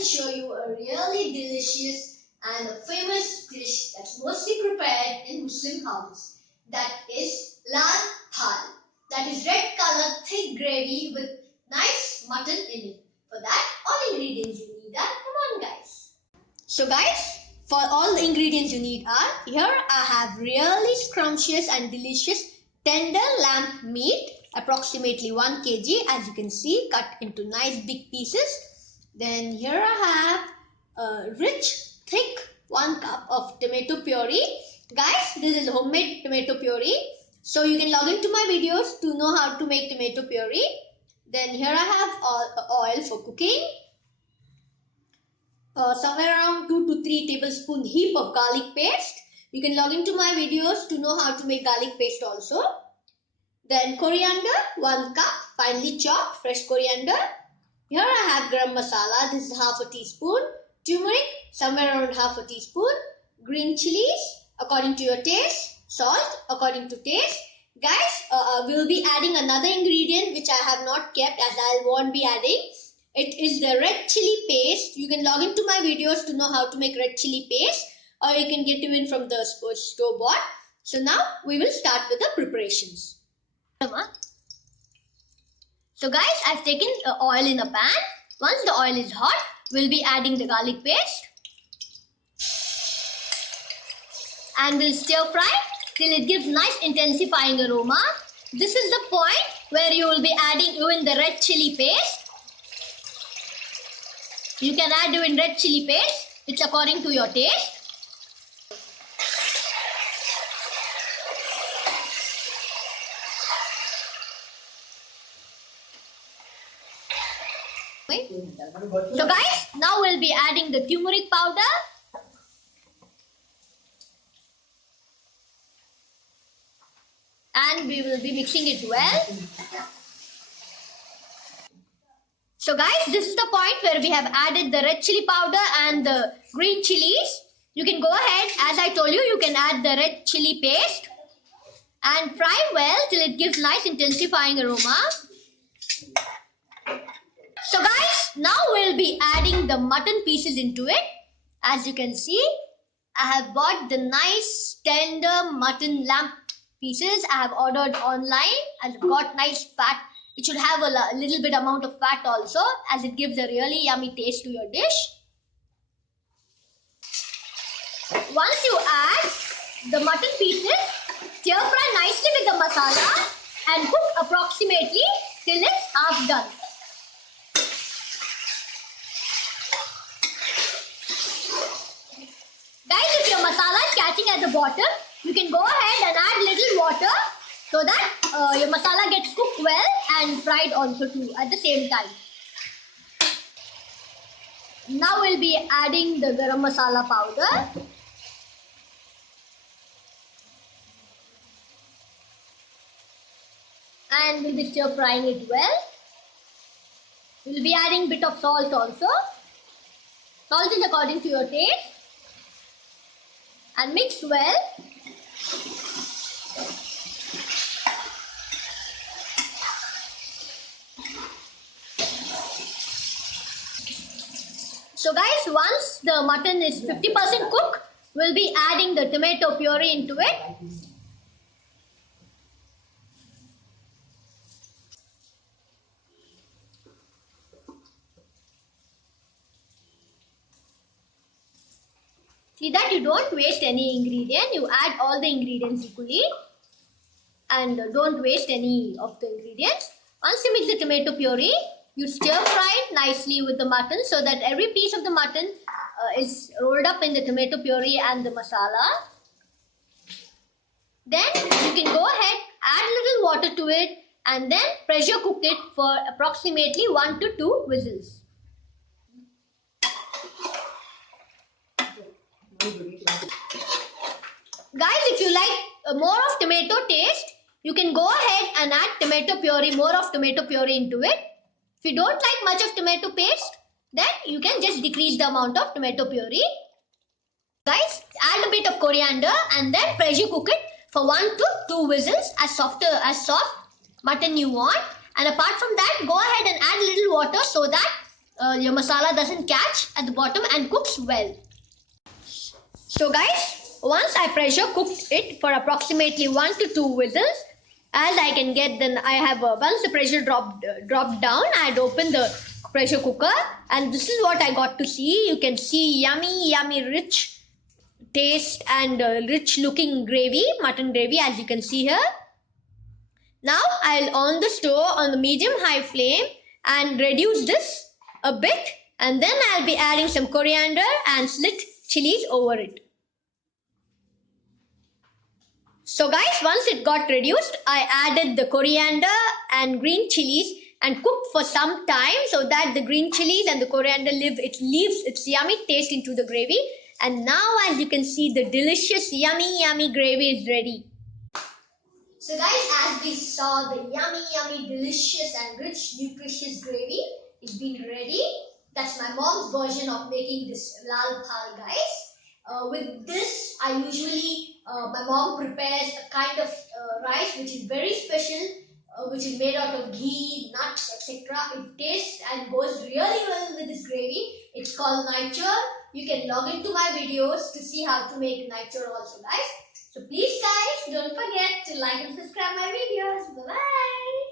will show you a really delicious and a famous dish that's mostly prepared in Muslim houses. That is lal hal. That is red color thick gravy with nice mutton in it. For that, all ingredients you need are, come on guys. So guys, for all the ingredients you need are, here I have really scrumptious and delicious tender lamb meat, approximately 1 kg, as you can see, cut into nice big pieces. Then here I have a rich, thick 1 cup of tomato puree. Guys, this is homemade tomato puree. So you can log into my videos to know how to make tomato puree. Then here I have oil for cooking. Somewhere around 2 to 3 tablespoon heap of garlic paste. You can log into my videos to know how to make garlic paste also. Then coriander, 1 cup, finely chopped, fresh coriander. Here I have garam masala, this is half a teaspoon. Turmeric, somewhere around half a teaspoon. Green chilies, according to your taste. Salt, according to taste. Guys, we'll be adding another ingredient which I have not kept, as I won't be adding. It is the red chili paste. You can log into my videos to know how to make red chili paste, or you can get even from the store bought. So now we will start with the preparations. So guys, I've taken oil in a pan. Once the oil is hot, we'll be adding the garlic paste. And we'll stir fry till it gives nice intensifying aroma. This is the point where you will be adding even the red chili paste. You can add even red chili paste. It's according to your taste. So guys, now we'll be adding the turmeric powder. And we will be mixing it well. So guys, this is the point where we have added the red chili powder and the green chilies. You can go ahead, as I told you, you can add the red chili paste and fry well till it gives nice intensifying aroma. So guys, now we'll be adding the mutton pieces into it. As you can see, I have bought the nice tender mutton lamb pieces. I have ordered online and got nice fat. It should have a little bit amount of fat also, as it gives a really yummy taste to your dish. Once you add the mutton pieces, stir fry nicely with the masala and cook approximately till it's half done. Guys, if your masala is catching at the bottom, you can go ahead and add little water so that your masala gets cooked well and fried also too at the same time. Now we'll be adding the garam masala powder. And we'll be stir frying it well. We'll be adding bit of salt also. Salt is according to your taste. And mix well. So guys, once the mutton is 50% cooked, we'll be adding the tomato puree into it. See that you don't waste any ingredient. You add all the ingredients equally and don't waste any of the ingredients. Once you mix the tomato puree, you stir fry it nicely with the mutton so that every piece of the mutton is rolled up in the tomato puree and the masala. Then you can go ahead, add little water to it and then pressure cook it for approximately 1 to 2 whistles. Guys, if you like more of tomato taste, you can go ahead and add tomato puree, more of tomato puree into it. If you don't like much of tomato paste, then you can just decrease the amount of tomato puree. Guys, add a bit of coriander and then pressure cook it for 1 to 2 whistles as soft mutton you want. And apart from that, go ahead and add a little water so that your masala doesn't catch at the bottom and cooks well. So guys, once I pressure cooked it for approximately 1 to 2 whistles, as I can get, then I have once the pressure dropped down, I had opened the pressure cooker, and this is what I got to see. You can see yummy rich taste and rich looking gravy, mutton gravy, as you can see here. Now I'll on the stove on the medium high flame and reduce this a bit, and then I'll be adding some coriander and slit chilies over it. So guys, once it got reduced, I added the coriander and green chilies and cooked for some time so that the green chilies and the coriander leaves its yummy taste into the gravy. And now, as you can see, the delicious yummy gravy is ready. So guys, as we saw, the yummy delicious and rich nutritious gravy is being ready. That's my mom's version of making this lal pal, guys. With this, I usually, my mom prepares a kind of rice which is very special, which is made out of ghee, nuts, etc. It tastes and goes really well with this gravy. It's called Nichur. You can log into my videos to see how to make Nichur also, guys. So please guys, don't forget to like and subscribe my videos. Bye-bye.